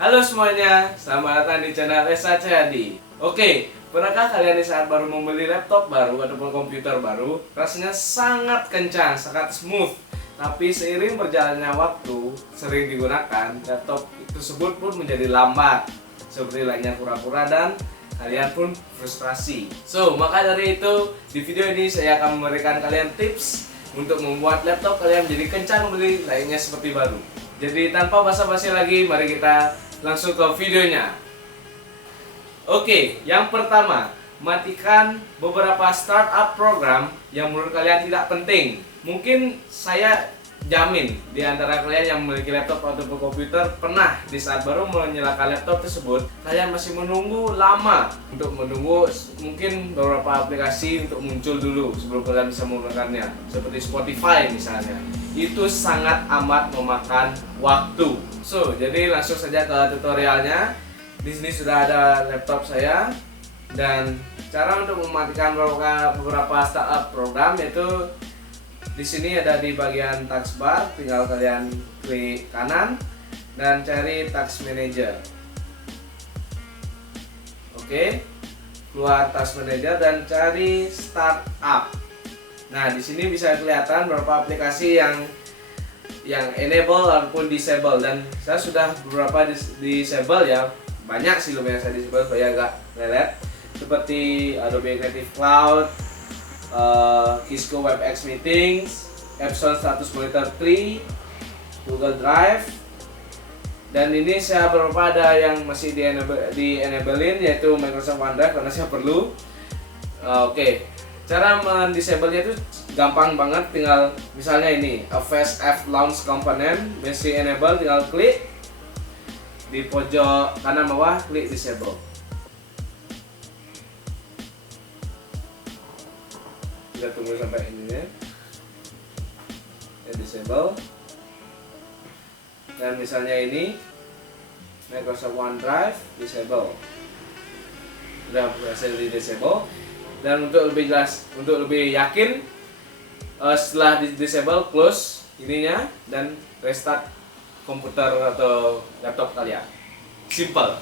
Halo semuanya, selamat datang di channel Esa Cayadi. Oke, pernahkah kalian di saat baru membeli laptop baru ataupun komputer baru, rasanya sangat kencang, sangat smooth. Tapi seiring berjalannya waktu, sering digunakan, laptop tersebut pun menjadi lambat, seperti layaknya kura-kura dan kalian pun frustrasi. Maka dari itu, di video ini saya akan memberikan kalian tips untuk membuat laptop kalian menjadi kencang kembali layaknya seperti baru. Jadi tanpa basa-basi lagi, mari kita langsung ke videonya. Oke, yang pertama, matikan beberapa startup program yang menurut kalian tidak penting. Mungkin saya jamin di antara kalian yang memiliki laptop ataupun komputer pernah di saat baru menyalakan laptop tersebut, kalian masih menunggu lama untuk menunggu mungkin beberapa aplikasi untuk muncul dulu sebelum kalian bisa menggunakannya, seperti Spotify misalnya. Itu sangat amat memakan waktu. Jadi langsung saja ke tutorialnya. Di sini sudah ada laptop saya dan cara untuk mematikan beberapa startup program yaitu di sini ada di bagian taskbar, tinggal kalian klik kanan dan cari task manager. Oke, keluar task manager dan cari startup. Nah, di sini bisa kelihatan beberapa aplikasi yang enable ataupun disable, dan saya sudah beberapa disable ya. Banyak sih lumayan saya disable supaya agak lelet, seperti Adobe Creative Cloud, Kisco WebEx Meetings, Epson Status Monitor 3, Google Drive, dan ini saya beberapa ada yang masih di enablein yaitu Microsoft OneDrive karena saya perlu. Oke. Cara mendisable-nya itu gampang banget, tinggal misalnya ini Avast F Launch Component masih enable, tinggal klik di pojok kanan bawah, klik disable. Kita tunggu sampai ini ya, disable. Dan misalnya ini Microsoft OneDrive disable, sudah berhasil di disable. Dan untuk lebih jelas, untuk lebih yakin, setelah di disable, close ininya dan restart komputer atau laptop kalian. Simple.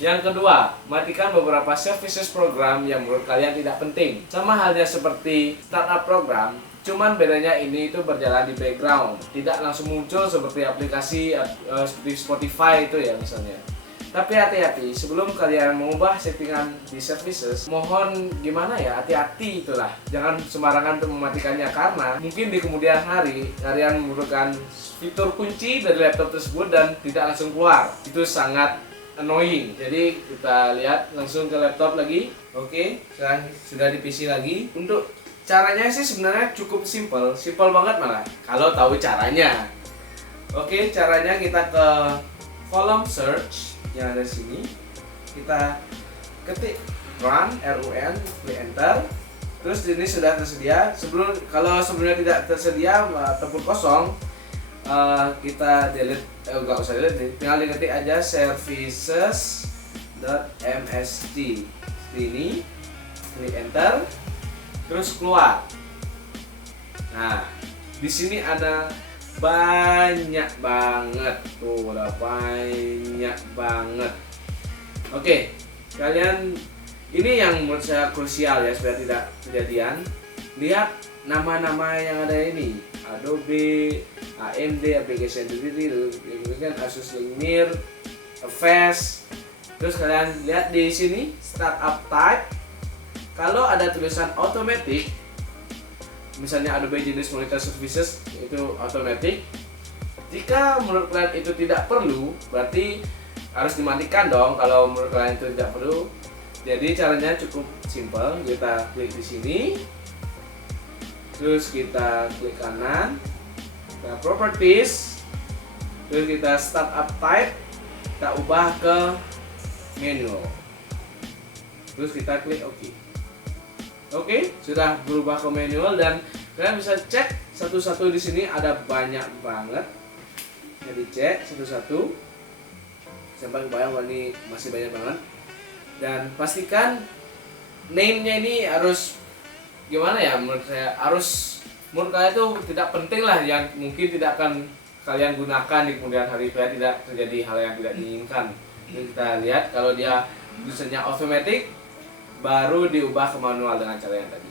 Yang kedua, matikan beberapa services program yang menurut kalian tidak penting. Sama halnya seperti startup program, cuman bedanya ini itu berjalan di background, tidak langsung muncul seperti aplikasi seperti Spotify itu ya misalnya. Tapi hati-hati, sebelum kalian mengubah settingan di services, mohon gimana ya, hati-hati itulah. Jangan sembarangan untuk mematikannya, karena mungkin di kemudian hari kalian memerlukan fitur kunci dari laptop tersebut dan tidak langsung keluar. Itu sangat annoying. Jadi kita lihat langsung ke laptop lagi. Oke, sekarang sudah di PC lagi. Untuk caranya sih sebenarnya cukup simple banget malah kalau tahu caranya. Oke, caranya kita ke kolom search yang ada di sini, kita ketik run, klik enter. Terus ini sudah tersedia. Kalau sebelumnya tidak tersedia ataupun kosong, kita delete, nggak usah delete, tinggal diketik aja services.mst ini, klik enter, terus keluar. Nah, di sini ada banyak banget tuh, udah banyak banget. Oke, kalian ini yang menurut saya krusial ya supaya tidak kejadian. Lihat nama-nama yang ada ini: Adobe, AMD, Application Integrity, kan Asus Linear, Avast. Terus kalian lihat di sini startup type. Kalau ada tulisan automatic, misalnya Adobe jenis Monitor Services itu automatic. Jika menurut kalian itu tidak perlu, berarti harus dimatikan dong. Kalau menurut kalian itu tidak perlu, jadi caranya cukup simple. Kita klik di sini, terus kita klik kanan, kita properties, terus kita startup type, kita ubah ke manual, terus kita klik OK. Oke, sudah berubah ke manual dan kalian bisa cek satu-satu. Di sini ada banyak banget. Jadi cek satu-satu sampai kebayang ini masih banyak banget. Dan pastikan name-nya ini harus gimana ya, menurut saya harus, menurut kalian itu tidak penting lah, yang mungkin tidak akan kalian gunakan di kemudian hari supaya tidak terjadi hal yang tidak diinginkan. Jadi kita lihat kalau dia tulisannya automatic, baru diubah ke manual dengan cara yang tadi.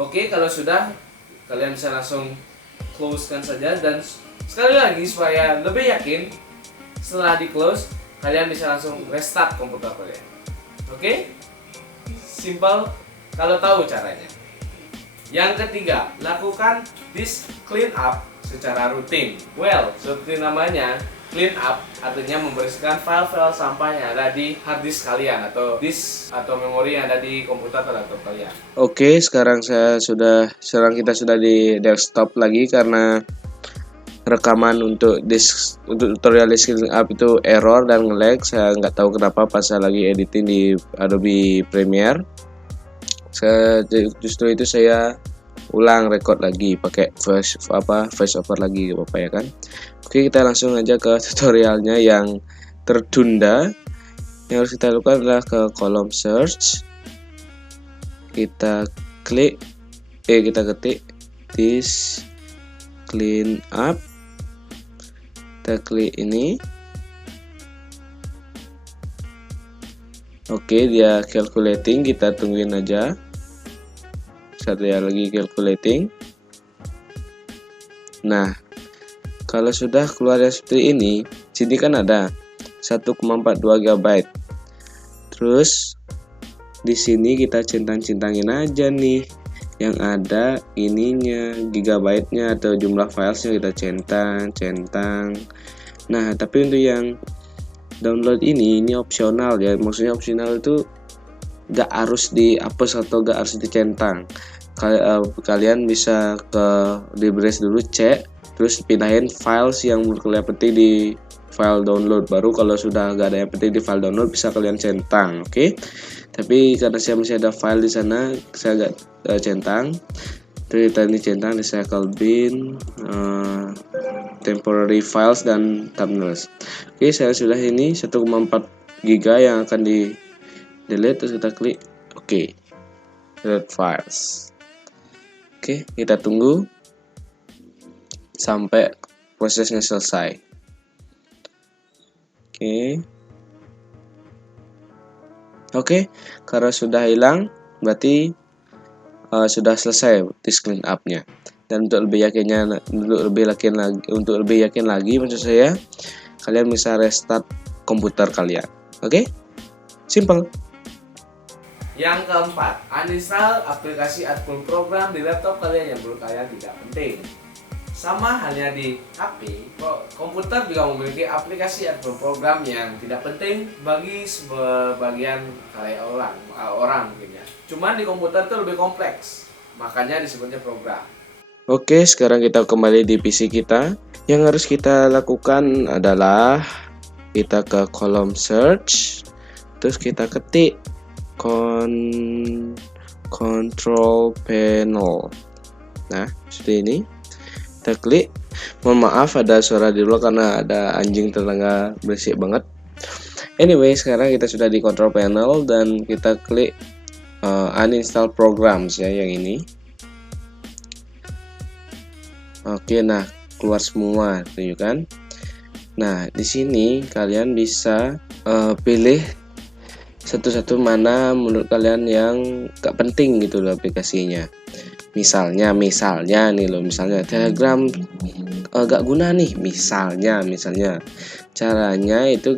Oke, kalau sudah, kalian bisa langsung close-kan saja. Dan sekali lagi supaya lebih yakin, setelah di close kalian bisa langsung restart komputer kalian. Oke, simple kalau tahu caranya. Yang ketiga, lakukan disk clean up secara rutin. Well, seperti namanya, clean up artinya membersihkan file-file sampah yang ada di hard disk kalian atau disk atau memori yang ada di komputer atau laptop kalian. Oke, sekarang kita sudah di desktop lagi karena rekaman untuk tutorial disk clean up itu error dan nge-lag. Saya nggak tahu kenapa pas saya lagi editing di Adobe Premiere. Justru itu saya ulang record lagi pakai voice over lagi, apa ya kan. Oke, kita langsung aja ke tutorialnya yang tertunda. Yang harus kita lakukan adalah ke kolom search, kita ketik disk clean up, kita klik ini. Oke, dia calculating, kita tungguin aja. Saya lagi calculating. Nah, kalau sudah keluar seperti ini, sini kan ada 1,42 GB. Terus di sini kita centang-centangin aja nih yang ada ininya, gigabyte-nya atau jumlah filesnya kita centang. Nah, tapi untuk yang download ini opsional ya. Maksudnya opsional itu gak harus dihapus atau gak harus dicentang. Kalian bisa di browse dulu, cek, terus pindahin files yang menurut kalian penting di file download. Baru kalau sudah gak ada yang penting di file download bisa kalian centang. Oke. Tapi karena saya masih ada file di sana, saya gak centang. Terus kita ini centang di recycle bin, temporary files dan thumbnails. Oke, saya sudah ini 1,4 GB yang akan di delete. Terus kita klik oke, delete files. Oke, kita tunggu sampai prosesnya selesai. Oke, karena sudah hilang berarti sudah selesai disk clean up-nya. Dan untuk lebih yakin lagi maksud saya, kalian bisa restart komputer kalian. Oke? Simple. Yang keempat, uninstall aplikasi ataupun program di laptop kalian yang menurut kalian tidak penting. Sama halnya di HP, komputer juga memiliki aplikasi ataupun program yang tidak penting bagi sebagian kalian orang mungkin ya. Cuman di komputer itu lebih kompleks, makanya disebutnya program. Oke, sekarang kita kembali di PC kita. Yang harus kita lakukan adalah kita ke kolom search, terus kita ketik control panel. Nah, seperti ini. Kita klik. Mohon maaf ada suara di luar karena ada anjing tetangga berisik banget. Anyway, sekarang kita sudah di control panel dan kita klik uninstall programs ya, yang ini. Oke, nah keluar semua, tuh kan. Nah, di sini kalian bisa pilih satu-satu mana menurut kalian yang gak penting gitu loh aplikasinya. Misalnya nih loh, misalnya Telegram gak guna nih, misalnya caranya itu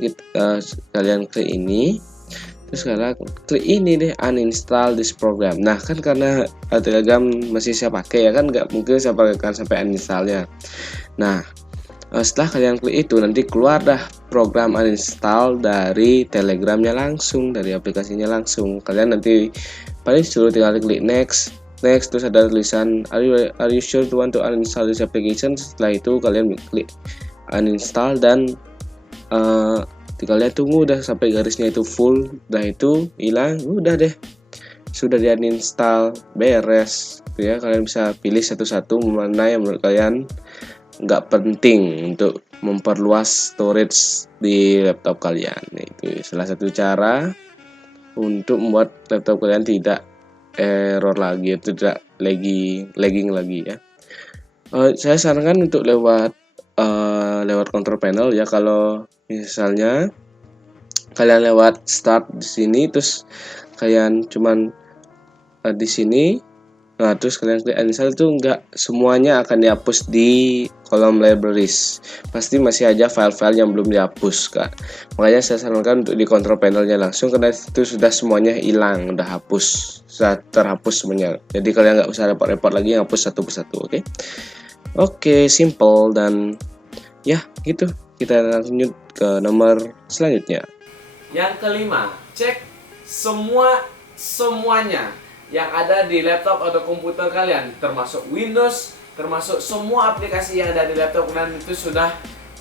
kalian klik ini, terus kalian klik ini deh, uninstall this program. Nah kan karena Telegram masih saya pakai ya kan, gak mungkin saya pakai sampai uninstallnya. Nah setelah kalian klik itu, nanti keluar dah program uninstall dari Telegramnya langsung, dari aplikasinya langsung. Kalian nanti paling suruh tinggal klik next, terus ada tulisan are you sure to want to uninstall this application. Setelah itu kalian klik uninstall dan kalian tunggu udah sampai garisnya itu full. Udah itu hilang, udah deh, sudah di uninstall, beres ya. Kalian bisa pilih satu-satu mana yang menurut kalian nggak penting untuk memperluas storage di laptop kalian. Itu salah satu cara untuk membuat laptop kalian tidak error lagi, tidak lagging lagi ya. Saya sarankan untuk lewat lewat control panel ya. Kalau misalnya kalian lewat start di sini, terus kalian cuman di sini, nah terus kalian klik uninstall, itu nggak semuanya akan dihapus di kolom libraries, pasti masih aja file-file yang belum dihapus Kak. Makanya saya sarankan untuk di control panelnya langsung, karena itu sudah semuanya hilang, udah hapus, sudah terhapus semuanya. Jadi kalian nggak usah repot-repot lagi hapus satu persatu. Oke, simple. Dan ya gitu, kita lanjut ke nomor selanjutnya. Yang kelima, cek semuanya yang ada di laptop atau komputer kalian, termasuk Windows, termasuk semua aplikasi yang ada di laptop kalian itu sudah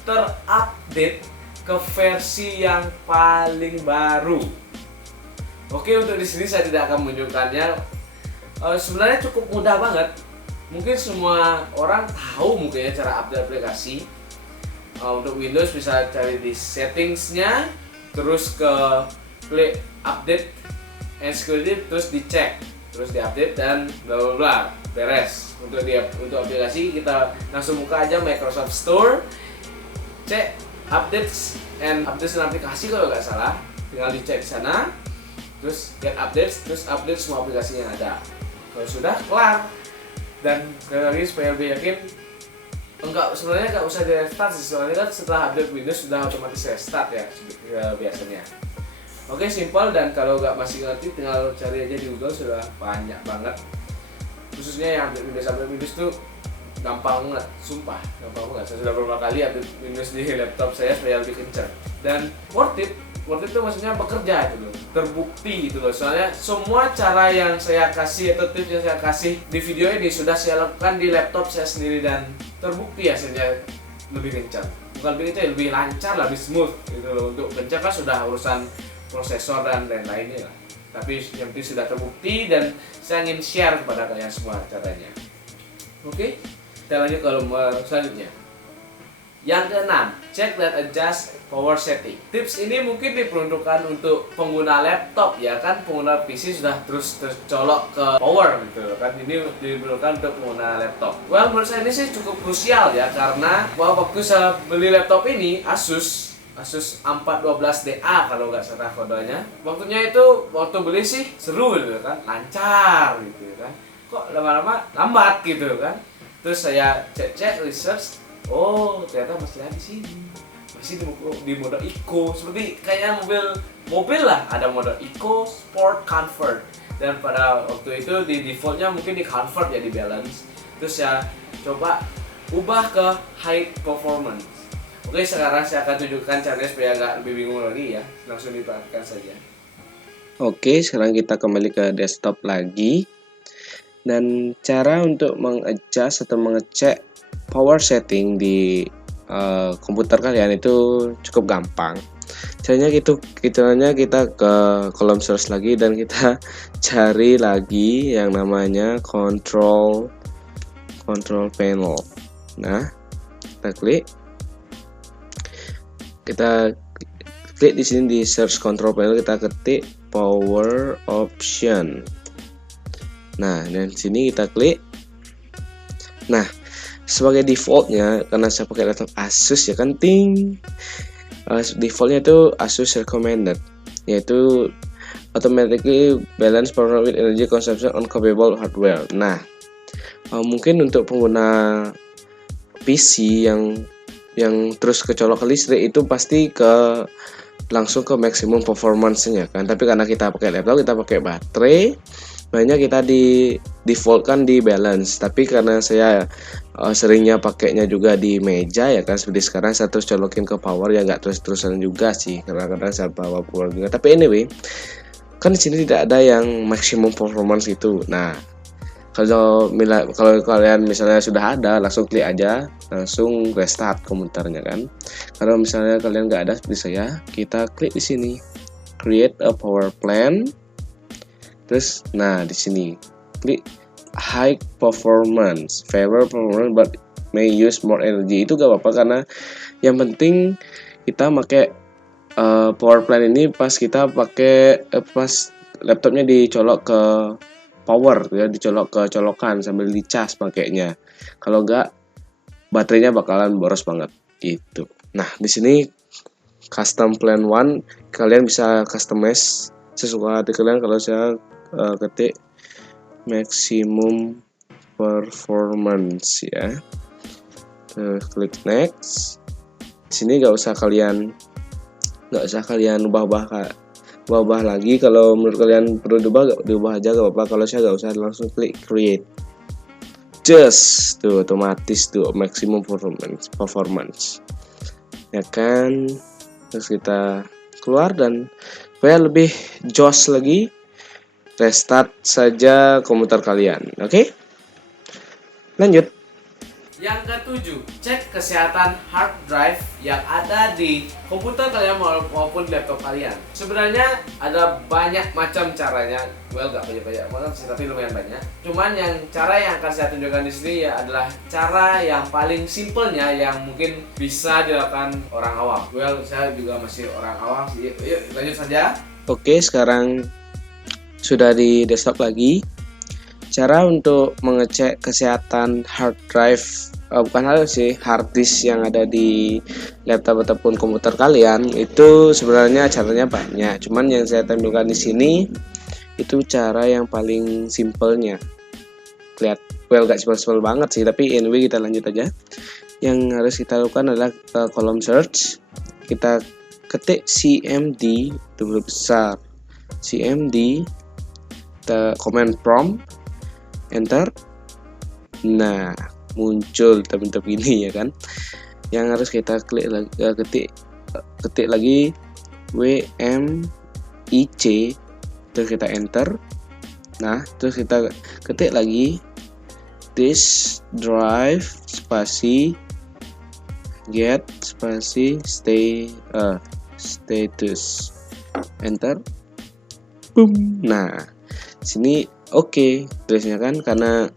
terupdate ke versi yang paling baru. Oke, untuk di sini saya tidak akan menunjukkannya. Sebenarnya cukup mudah banget. Mungkin semua orang tahu mungkin cara update aplikasi. Untuk Windows bisa cari di settingsnya, terus ke klik update and security, terus dicek, terus diupdate dan bla bla bla, beres. Untuk aplikasi kita langsung buka aja Microsoft Store, cek updates and aplikasi kalau nggak salah, tinggal dicek di sana, terus get updates, terus update semua aplikasi yang ada. Kalau sudah kelar, dan sekali lagi supaya lebih yakin, sebenarnya nggak usah di restart sih, soalnya kan setelah update Windows sudah otomatis restart ya biasanya. Oke, simple. Dan kalau nggak masih ngerti tinggal cari aja di Google, sudah banyak banget. Khususnya yang update Windows tuh gampang banget, sumpah gampang banget. Saya sudah beberapa kali update Windows di laptop saya supaya lebih kencang dan worth it itu maksudnya bekerja itu loh, terbukti gitu loh. Soalnya semua cara yang saya kasih atau tips yang saya kasih di video ini sudah saya lakukan di laptop saya sendiri dan terbukti hasilnya lebih kencang. Bukan lebih kencang, lebih lancar, lebih smooth gitu loh. Untuk kencang kan sudah urusan prosesor dan lain-lainnya lah. Tapi yang penting sudah terbukti dan saya ingin share kepada kalian semua caranya. Oke, kita lanjut ke nomor selanjutnya. Yang keenam, check dan adjust power setting. Tips ini mungkin diperuntukkan untuk pengguna laptop ya kan, pengguna PC sudah terus tercolok ke power gitu kan. Ini diperuntukkan untuk pengguna laptop. Well, menurut saya ini sih cukup krusial ya, karena waktu saya beli laptop ini Asus A412DA kalau nggak salah kodenya. Waktunya itu waktu beli sih seru gitu kan, lancar gitu kan. Kok lama-lama lambat gitu kan. Terus saya cek research, oh ternyata masih ada di sini, masih di mode Eco, seperti kayaknya mobil lah, ada mode Eco, Sport, Comfort. Dan pada waktu itu di defaultnya mungkin di Comfort ya, di balance. Terus saya coba ubah ke High Performance. Oke, sekarang saya akan tunjukkan caranya supaya nggak lebih bingung lagi ya, langsung diperhatikan saja. Oke, sekarang kita kembali ke desktop lagi. Dan cara untuk mengadjust atau mengecek power setting di komputer kalian itu cukup gampang. Caranya kita ke kolom search lagi dan kita cari lagi yang namanya control panel. Nah, kita klik di sini di search control panel, kita ketik power option. Nah, dan sini kita klik. Nah, sebagai defaultnya, karena saya pakai laptop Asus ya kan, defaultnya itu Asus recommended, yaitu automatically balance power with energy consumption on compatible hardware. Nah, mungkin untuk pengguna PC yang terus kecolok ke listrik itu pasti langsung ke maximum performance-nya kan. Tapi karena kita pakai laptop, kita pakai baterai, makanya kita di defaultkan di balance. Tapi karena saya seringnya pakainya juga di meja ya kan, seperti sekarang saya terus colokin ke power ya, nggak terus-terusan juga sih, kadang-kadang saya bawa power juga. Tapi anyway, kan di sini tidak ada yang maximum performance itu. Nah, kalau kalian misalnya sudah ada, langsung klik aja, langsung restart komputernya kan. Kalau misalnya kalian nggak ada seperti saya, kita klik di sini create a power plan. Terus, nah di sini klik high performance, favor performance but may use more energy. Itu gak apa-apa, karena yang penting kita pakai power plan ini pas kita pakai pas laptopnya dicolok ke power ya, dicolok ke colokan sambil dicas pakainya. Kalau enggak, baterainya bakalan boros banget. Gitu. Nah, di sini custom plan one kalian bisa customize sesuka hati kalian. Kalau saya ketik maximum performance ya. Klik next. Di sini nggak usah kalian ubah lagi. Kalau menurut kalian perlu diubah aja, gak apa-apa. Kalau saya nggak usah, langsung klik create. Just tuh otomatis tuh maximum performance ya kan. Terus kita keluar, dan supaya lebih jos lagi, restart saja komputer kalian. Oke, lanjut. Yang ketujuh, cek kesehatan hard drive yang ada di komputer kalian maupun laptop kalian. Sebenarnya ada banyak macam caranya. Well, gak banyak banget sih, tapi lumayan banyak. Cuman yang cara yang akan saya tunjukkan di sini ya adalah cara yang paling simpelnya yang mungkin bisa dilakukan orang awam. Well, saya juga masih orang awam sih. Yuk, lanjut saja. Oke, sekarang sudah di desktop lagi. Cara untuk mengecek kesehatan hard drive, bukan hard disk yang ada di laptop ataupun komputer kalian, itu sebenarnya caranya banyak. Cuman yang saya tampilkan di sini itu cara yang paling simpelnya. Gak simpel banget sih, tapi anyway kita lanjut aja. Yang harus kita lakukan adalah ke kolom search, kita ketik cmd, itu huruf besar cmd, kita command prompt, enter. Nah, muncul bentuk ini ya kan. Yang harus kita ketik lagi wmic, terus kita enter. Nah, terus kita ketik lagi disk drive spasi get spasi status, enter. Boom. Nah, sini oke tulisnya kan, karena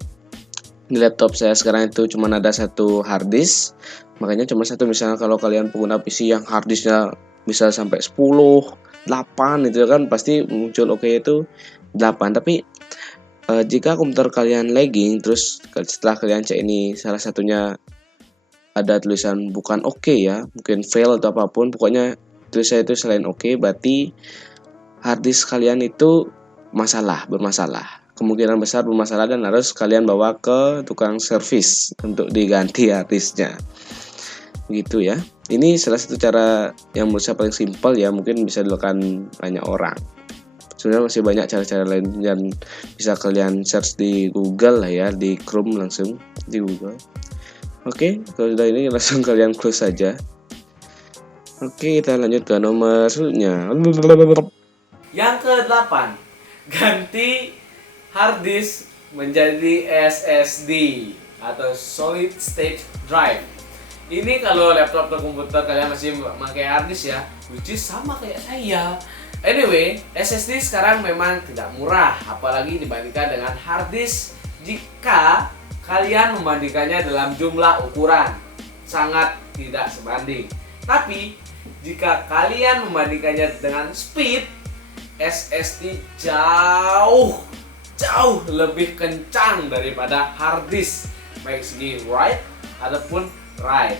di laptop saya sekarang itu cuma ada satu hard disk, makanya cuma satu. Misalnya kalau kalian pengguna PC yang hard disknya bisa sampai 10, 8 itu kan pasti muncul oke itu 8. Tapi jika komputer kalian lagging, terus setelah kalian cek ini salah satunya ada tulisan bukan oke ya, mungkin fail atau apapun, pokoknya tulisan itu selain oke, berarti hard disk kalian itu bermasalah, kemungkinan besar bermasalah, dan harus kalian bawa ke tukang servis untuk diganti hard disknya gitu ya. Ini salah satu cara yang menurut saya paling simpel ya, mungkin bisa dilakukan banyak orang. Sebenarnya masih banyak cara-cara lain yang bisa kalian search di Google lah ya, di Chrome langsung di Google. Oke, kalau sudah ini langsung kalian close saja. Oke, kita lanjut ke nomor selanjutnya. Yang ke-8, ganti hard disk menjadi SSD atau solid state drive. Ini kalau laptop atau komputer kalian masih memakai hard disk ya, which is sama kayak saya. Anyway, SSD sekarang memang tidak murah, apalagi dibandingkan dengan hard disk. Jika kalian membandingkannya dalam jumlah ukuran, sangat tidak sebanding. Tapi jika kalian membandingkannya dengan speed, SSD jauh lebih kencang daripada hard disk, baik segi write ataupun read.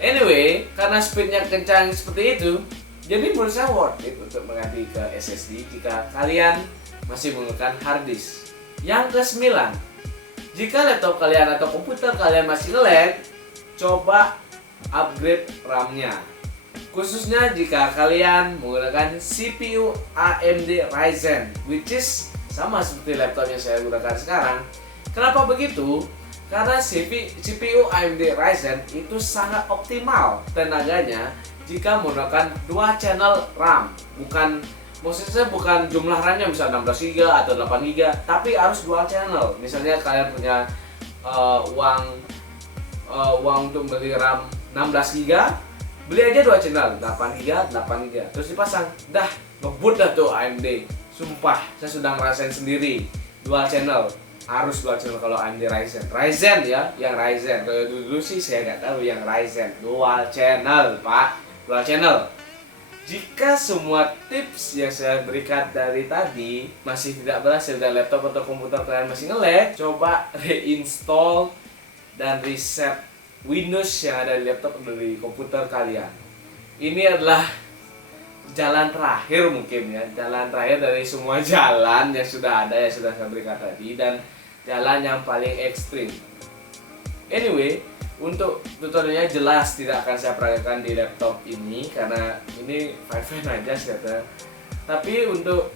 Anyway, karena speednya kencang seperti itu, jadi menurut saya worth it untuk mengganti ke SSD jika kalian masih menggunakan hard disk. Yang ke-9, jika laptop kalian atau komputer kalian masih nge-lag, coba upgrade RAM-nya. Khususnya jika kalian menggunakan CPU AMD Ryzen, which is sama seperti laptop yang saya gunakan sekarang. Kenapa begitu? Karena CPU AMD Ryzen itu sangat optimal tenaganya jika menggunakan 2 channel RAM. Maksudnya bukan jumlah RAM-nya bisa 16 GB atau 8 GB, tapi harus dual channel. Misalnya kalian punya uang untuk beli RAM 16 GB, beli aja 2 channel, 8 GB, terus dipasang, dah ngebut dah tuh AMD. Sumpah, saya sudah ngerasain sendiri. Dual channel, harus dual channel kalau AMD Ryzen ya, yang Ryzen. Kalau dulu sih saya nggak tahu yang Ryzen. Dual channel, Pak, dual channel. Jika semua tips yang saya berikan dari tadi masih tidak berhasil dan laptop atau komputer kalian masih nge-lag, coba reinstall dan reset Windows yang ada di laptop atau di komputer kalian. Ini adalah jalan terakhir mungkin ya, jalan terakhir dari semua jalan yang sudah ada, yang sudah saya berikan tadi, dan jalan yang paling ekstrim. Anyway, untuk tutorialnya jelas tidak akan saya praktekkan di laptop ini karena ini fine-fine aja sih kata. Tapi untuk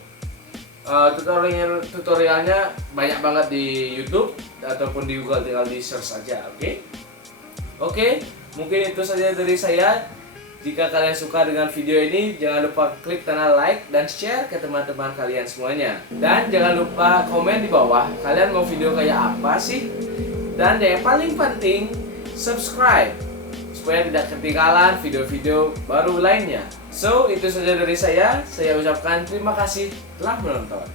tutorialnya banyak banget di YouTube ataupun di Google, tinggal di search aja, oke, mungkin itu saja dari saya. Jika kalian suka dengan video ini, jangan lupa klik tanda like dan share ke teman-teman kalian semuanya. Dan jangan lupa komen di bawah, kalian mau video kayak apa sih? Dan yang paling penting, subscribe supaya tidak ketinggalan video-video baru lainnya. So, itu saja dari saya. Saya ucapkan terima kasih telah menonton.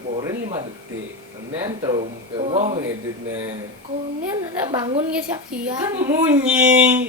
Borin 5 detik. Nentum ke wow ngeditnya. Kemudian ada bangun ya siap-siap. Kan munyi.